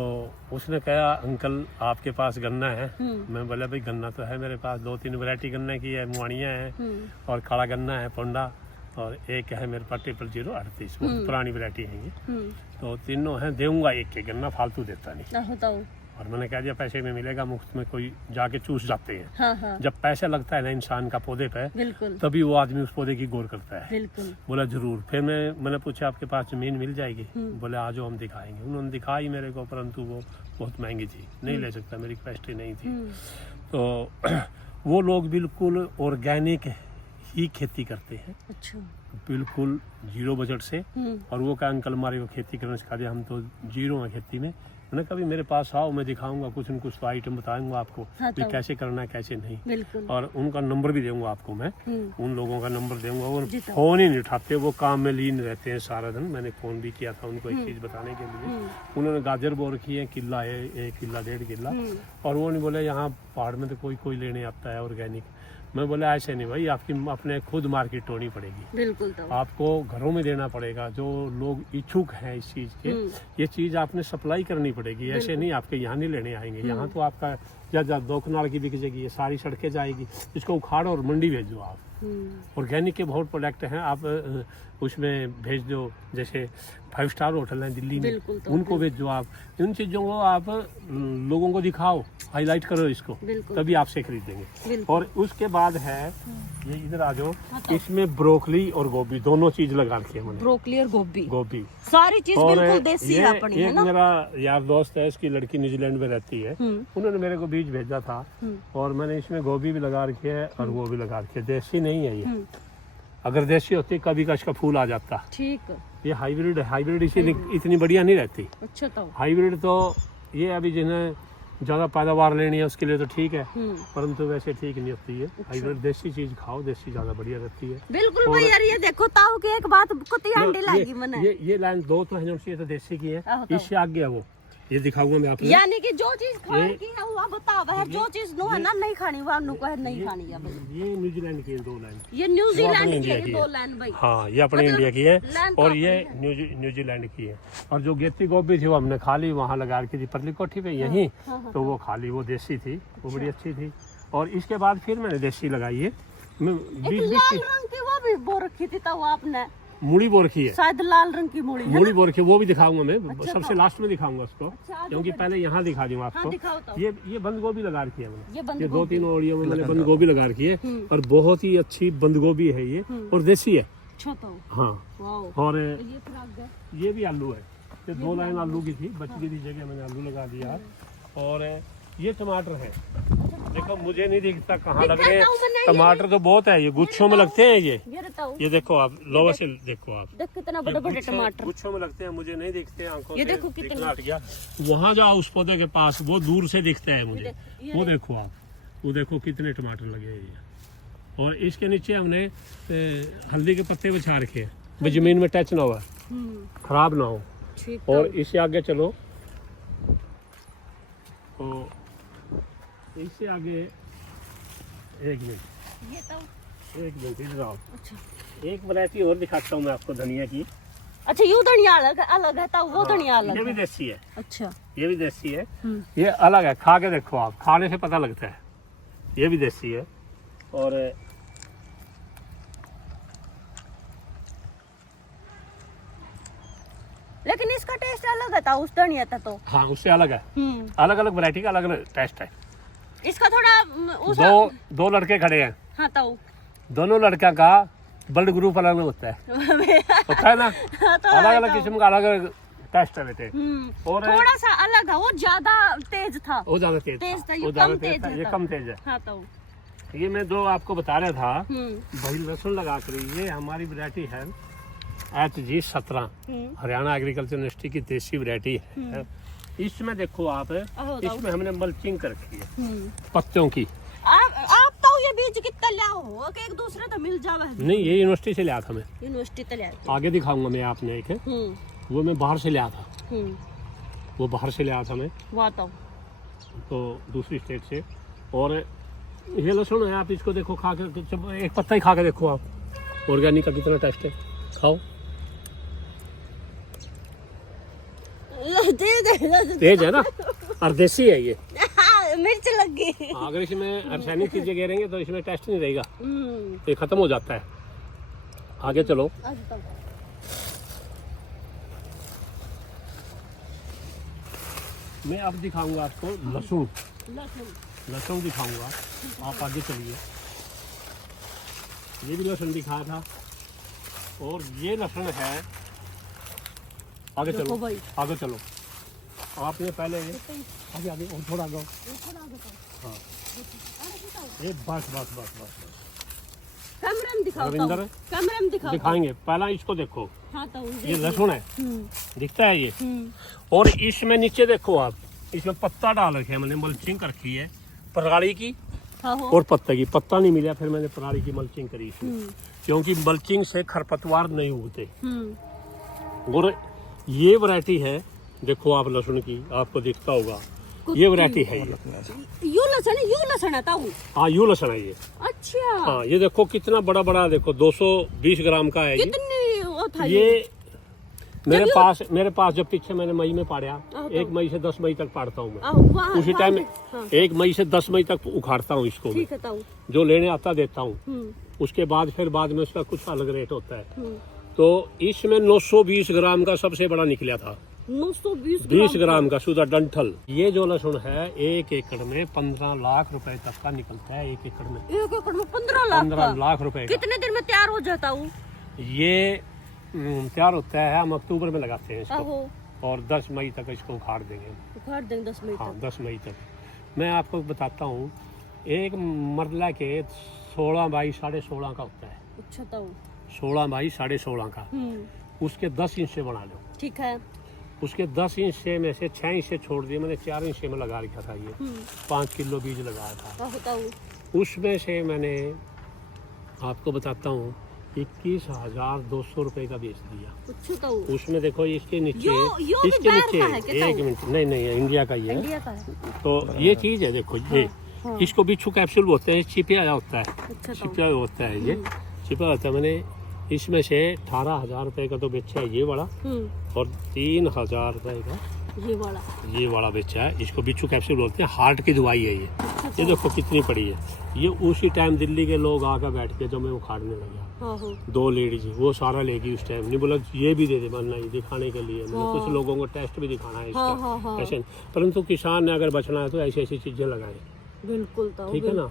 उसने कहा, अंकल आपके पास गन्ना है? मैं बोला, भाई गन्ना तो है मेरे पास, 2-3 वैरायटी गन्ने की है, मुआनिया है, और काला गन्ना है, पोंडा, और एक है मेरे पास 038, पुरानी वैरायटी है ये। तो तीनों हैं, दूंगा एक के गन्ना, फालतू देता नहीं। और मैंने कह दिया, पैसे में मिलेगा, मुफ्त में कोई जाके चूस जाते हैं। जब पैसा लगता है ना इंसान का पौधे पे, तभी वो आदमी उस पौधे की गौर करता है। बोला जरूर। फिर मैंने पूछा, आपके पास जमीन मिल जाएगी? बोले आ जाओ, हम दिखाएंगे। उन्होंने दिखाई मेरे को, परंतु वो बहुत महंगी थी, नहीं ले सकता, मेरी कैपेसिटी नहीं थी। तो वो लोग बिल्कुल ऑर्गेनिक ही खेती करते हैं। अच्छा। बिल्कुल 0 बजट से। और वो क्या, अंकल हमारे को खेती करना सिखा दिया, हम तो 0 है खेती में। मैंने कभी मेरे पास आओ, मैं दिखाऊंगा, कुछ न कुछ तो आइटम बताऊंगा आपको, कि कैसे करना है, कैसे नहीं। और उनका नंबर भी दूंगा आपको मैं, उन लोगों का नंबर दूंगा। वो फोन ही नहीं उठाते, वो काम में लीन रहते हैं सारा दिन। मैंने फोन भी किया था उनको एक चीज बताने के लिए। उन्होंने गाजर बो रखी है, किला है, 1 किला 1.5 किला, और वो नहीं बोले यहाँ पहाड़ में तो कोई लेने आता है ऑर्गेनिक। मैं बोला ऐसे नहीं भाई, आपकी अपने खुद मार्केट होनी पड़ेगी, बिल्कुल। तो आपको घरों में देना पड़ेगा, जो लोग इच्छुक हैं इस चीज़ के, ये चीज़ आपने सप्लाई करनी पड़ेगी। ऐसे नहीं आपके यहाँ नहीं लेने आएंगे, यहाँ तो आपका या 2 कनाल की बिक जाएगी, ये सारी सड़कें जाएगी, इसको उखाड़ो और मंडी भेजो आप। ऑर्गेनिक के बहुत प्रोडक्ट हैं, आप उसमें भेज दो, जैसे 5 स्टार होटल हैं दिल्ली में, तो उनको भेजो आप। इन चीज़ों को आप लोगों को दिखाओ, हाईलाइट करो इसको, तभी आपसे खरीदेंगे। और उसके बाद है ये, इधर आ जाओ, इसमें ब्रोकली और गोभी दोनों चीज लगा रखी है मैंने। ब्रोकली और गोभी सारी चीज और बिल्कुल देसी है अपनी, है ना? मेरा यार दोस्त है, इसकी लड़की न्यूजीलैंड में रहती है, उन्होंने मेरे को बीज भेजा था, और मैंने इसमें गोभी भी लगा रखी है और वो भी लगा रखी है। देसी नहीं है ये, अगर देसी होती कभी का इसका फूल आ जाता। ठीक। ये हाइब्रिड है, हाइब्रिड इतनी बढ़िया नहीं रहती। अच्छा। तो हाइब्रिड तो ये अभी जिन्हें ज्यादा पैदावार लेनी है उसके लिए तो ठीक है, परंतु वैसे ठीक नहीं होती है। हाइब्रिड देसी चीज खाओ, देसी ज्यादा बढ़िया रहती है। बिल्कुल भाई यार, ये देखो ताऊ की एक बात कुत्ती अंडे लागी मने। ये लाइन 2 तो है, ये तो देसी की है, इससे आगे है वो, ये दिखाऊंगा मैं आपको। यानी कि जो चीज खाने की है वो बताओ है, जो चीज नो है ना नहीं खानी वो नु को है नहीं खानी है। ये न्यूजीलैंड की 2 लाइन, ये न्यूजीलैंड की 2 लाइन भाई। हाँ, ये अपने इंडिया की है और ये न्यूजीलैंड की है। और जो गेती गोभी थी वो हमने खा ली, वहाँ लगा रखी थी परली कोठी पे यहीं, तो वो खा ली, वो देसी थी, वो बड़ी अच्छी थी। और इसके बाद फिर मैंने देसी लगाई है, लाल रंग की वो भी बो रखी थी तो आपने मूली बो रखी है, शायद लाल रंग की मूली बो रखी है, वो भी दिखाऊंगा मैं। सबसे लास्ट में दिखाऊंगा उसको, क्योंकि पहले यहाँ दिखा दूंगा आपको। ये बंद गोभी लगा रखी है मैंने, ये 2-3 ओड़ियों में मैंने बंद गोभी लगा रखी है, और बहुत ही अच्छी बंद गोभी है ये, और देसी है। हाँ, और ये भी आलू है, ये 2 लाइन आलू की थी, बच गई थी जगह, मैंने आलू लगा दिया। और ये टमाटर है, देखो मुझे नहीं दिखता कहाँ लग रहे हैं, टमाटर तो बहुत है, ये गुच्छों में लगते हैं। ये देखो आप, लोवर से देखो आप, कितना बड़े टमाटर गुच्छों में लगते हैं, मुझे नहीं दिखते आंखों से। ये देखो कितना हट गया, वहाँ जाओ उस पौधे के पास, वो दूर से दिखता है मुझे, वो देखो आप, वो देखो कितने टमाटर लगे हैं। और इसके नीचे हमने हल्दी के पत्ते बिछा रखे हैं, जमीन में टच ना हो, खराब ना हो। और इससे आगे चलो, तो इससे आगे एक मिनट इधर आओ। एक वैरायटी और दिखाता हूँ मैं आपको धनिया की। अच्छा, यूं धनिया अलग है, वो धनिया अलग ये भी देसी है। अच्छा, ये भी देसी है, ये अलग है, खा के देखो आप, खाने से पता लगता है, ये भी देसी है। और लेकिन इसका टेस्ट अलग था उस धनिया था तो। हाँ, उससे अलग है, अलग अलग वैरायटी का अलग अलग टेस्ट है। इसका थोड़ा दो लड़के खड़े हैं। हाँ, तो दोनों लड़का का ब्लड ग्रुप अलग होता है, होता है ना, तो अलग अलग किस्म का अलग अलग टेस्ट है बेटे। और थोड़ा सा अलग है, वो ज्यादा तेज था, वो ज्यादा तेज था, ये कम तेज है। हाँ, तो ये मैं 2 आपको बता रहा था, भाई लहसुन लगा कर, ये हमारी वैरायटी है HG 17, हरियाणा एग्रीकल्चर यूनिवर्सिटी की देसी वैरायटी है। इसमें देखो आप, इसमें हमने मल्चिंग कर रखी है पत्तों की। आप तो ये बीज कितना लिया हो कि एक दूसरे तो मिल जावे? नहीं, ये यूनिवर्सिटी से लिया था मैं, यूनिवर्सिटी से लिया। आगे दिखाऊंगा मैं आपने एक, वो मैं बाहर से लिया था, वो बाहर से लिया था मैं, तो दूसरी स्टेट से। और ये लहसुन है, आप इसको देखो, खा के एक पत्ता ही खा के देखो आप, ऑर्गेनिक का कितना टेस्ट है, खाओ। तेज है ना, और देसी है ये। मिर्च लग गई। अगर इसमें रासायनिक चीजें गिरेंगे तो इसमें टेस्ट नहीं रहेगा, ये खत्म हो जाता है। आगे चलो, मैं अब दिखाऊंगा आपको लहसुन दिखाऊंगा, आप आगे चलिए। ये भी लहसुन दिखा था, और ये लहसुन है, आगे चलो। आपने पहले आगे और थोड़ा आगे, हाँ, ये बस कैमरा में दिखाएंगे। पहला इसको देखो, हाँ, तो ये लहसुन है, दिखता है ये। और इसमें नीचे देखो आप, इसमें पत्ता डाल रखे हैं, मैंने मल्चिंग कर रखी है पराली की, और पत्ते की। पत्ता नहीं मिला, फिर मैंने पराली की मल्चिंग करी इसमें, क्योंकि मल्चिंग से खरपतवार नहीं उगते। और ये वैरायटी है, देखो आप लहसुन की, आपको दिखता होगा, ये वैरायटी है। यू लहसुन है, हाँ, यू लहसुन है ये। अच्छा, अच्छा हाँ ये देखो कितना बड़ा बड़ा, देखो 220 ग्राम का है कितनी वो था ये मेरे पास जब पीछे मैंने मई में पाड़ा, 1 मई से 10 मई तक पाड़ता हूँ मैं, उसी टाइम 1 मई से 10 मई तक उखाड़ता हूँ इसको, ठीक है ताऊ। जो लेने आता देता हूँ। उसके बाद फिर बाद में उसका कुछ अलग रेट होता है। तो इसमें 920 ग्राम का सबसे बड़ा निकला था, 920 ग्राम का सुधा डंठल। ये जो लहसुन है 1 एकड़ में 15 लाख रुपए तक का निकलता है। 1 एकड़ में 15 लाख रुपए का। कितने दिन में तैयार हो जाता हूँ? ये तैयार होता है, हम अक्टूबर में लगाते हैं इसको और 10 मई तक इसको उखाड़ देंगे। 10 मई हाँ तक। 10 मई तक। मैं आपको बताता हूँ, एक मरला के 16 बाई 16.5 का होता है। अच्छा ताऊ। 16 बाई 16.5 का, उसके 10 इंच से बना लो। ठीक है। उसके 10 इंच से में से 6 इंच से छोड़ दिए, मैंने 4 इंच से में लगा रखा था। ये 5 किलो बीज लगाया था। उसमें से मैंने आपको बताता हूँ 21,200 रुपए का बेच दिया। उसमें देखो इसके नीचे इसके नीचे 1 मिनट, नहीं इंडिया का ही है। इंडिया का है। तो ये चीज है, देखो ये इसको बिच्छू कैप्सूल बोलते हैं, छिपा होता है। छिपा होता है, ये छिपा होता है। मैंने इसमें से 18,000 रुपए का तो बेचा है ये वाला, और 3,000 रुपए का ये वाला बेचा है। इसको बिच्छू कैप्सूल बोलते हैं, हार्ट की दवाई है ये देखो कितनी पड़ी है। ये उसी टाइम दिल्ली के लोग आकर बैठ के जो मैं उखाड़ने लगा, 2 लेडीज वो सारा लेगी उस टाइम। नहीं बोला ये भी दे दे, बनना ये दिखाने के लिए। मैंने कुछ लोगों को टेस्ट भी दिखाना है इसका, ऐसे। परंतु किसान ने अगर बचना है तो ऐसी ऐसी चीजें लगाएं। बिल्कुल ठीक है ना।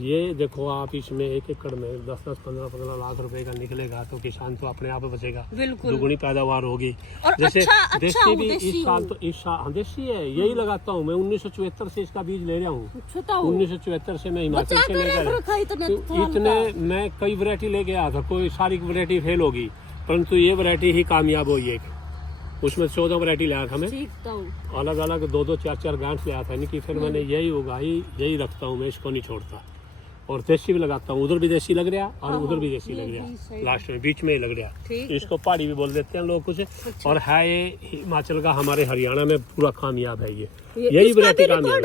ये देखो आप इसमें 1 एकड़ में 10-10, 15-15 लाख रुपए का निकलेगा तो किसान तो अपने आप बचेगा, दुगुनी पैदावार होगी। जैसे देसी भी इस साल देसी है, यही लगाता हूँ मैं। 1974 से इसका बीज ले रहा हूँ। 1974 से मैं हिमाचल से लेकर इतने मैं कई वैरायटी ले गया था, कोई सारी वैरायटी फेल होगी, परंतु ये वैरायटी ही कामयाब हुई। एक उसमें 14 वैरायटी लाया था मैं, अलग अलग 2-2, 4-4 गांठ लाया था। यानी कि फिर मैंने यही उगाई, यही रखता हूँ मैं, इसको नहीं छोड़ता। और देसी भी लगाता हूँ, उधर भी देसी लग रहा और उधर भी देसी लग रहा, लास्ट में बीच में ही लग रहा। इसको पहाड़ी भी बोल देते हैं लोग कुछ। और है ये हिमाचल का, हमारे हरियाणा में पूरा कामयाब है। यही वैरायटी कामयाब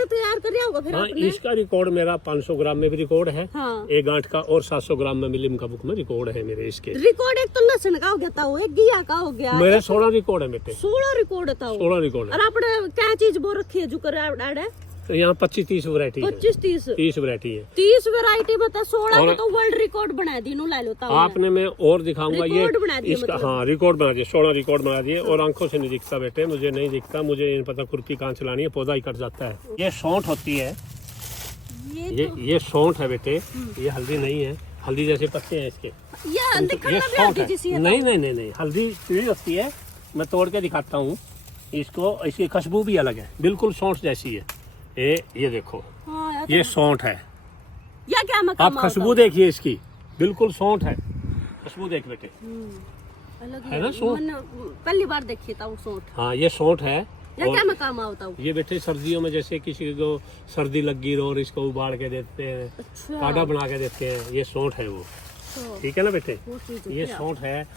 है। हाँ, इसका रिकॉर्ड मेरा 500 ग्राम में भी रिकॉर्ड है, एक गांठ का, और 700 ग्राम में मिलिम का बुक में रिकॉर्ड है मेरे। इसके रिकॉर्ड एक तो लहसुन का हो गया था, एक घिया का हो गया, मेरे 16 रिकॉर्ड है बेटे। 16 रिकॉर्ड था। 16 रिकॉर्ड है। और आपने क्या चीज बोल रखी है जो कर है? तो यहाँ 25-30 वैरायटी है। 30 वैरायटी है। 30 वैरायटी बता, 16 में तो वर्ल्ड रिकॉर्ड बना दी। ला लेता हूँ आपने, मैं और दिखाऊंगा ये इसका। हाँ रिकॉर्ड बना दिए, 16 रिकॉर्ड बना दिए। और आंखों से नहीं दिखता बेटे, मुझे नहीं दिखता, मुझे नहीं पता खुरपी कहाँ चलानी है, पौधा ही कट जाता है। ये सौंठ होती है, ये सौंठ है बेटे, ये हल्दी नहीं है। हल्दी जैसे पत्ते हैं इसके, ये सौंठ है। नहीं, हल्दी पीली होती है। मैं तोड़ के दिखाता हूँ इसको, इसकी खुशबू भी अलग है, बिल्कुल सौंठ जैसी है। ये देखो, ये सौंठ है। आप खुशबू देखिए इसकी, बिल्कुल सौंठ है। खुशबू देख बेटे, है ना सौंठ? पहली बार देखी था वो सौंठ। हाँ ये सौंठ है। ये क्या मैं काम आता हूँ? ये बेटे सर्दियों में जैसे किसी को सर्दी लगी और इसको उबाल के देते हैं, काढ़ा बना के देते हैं, ये सौंठ है वो। ठीक है ना बेटे, ये सौंठ है।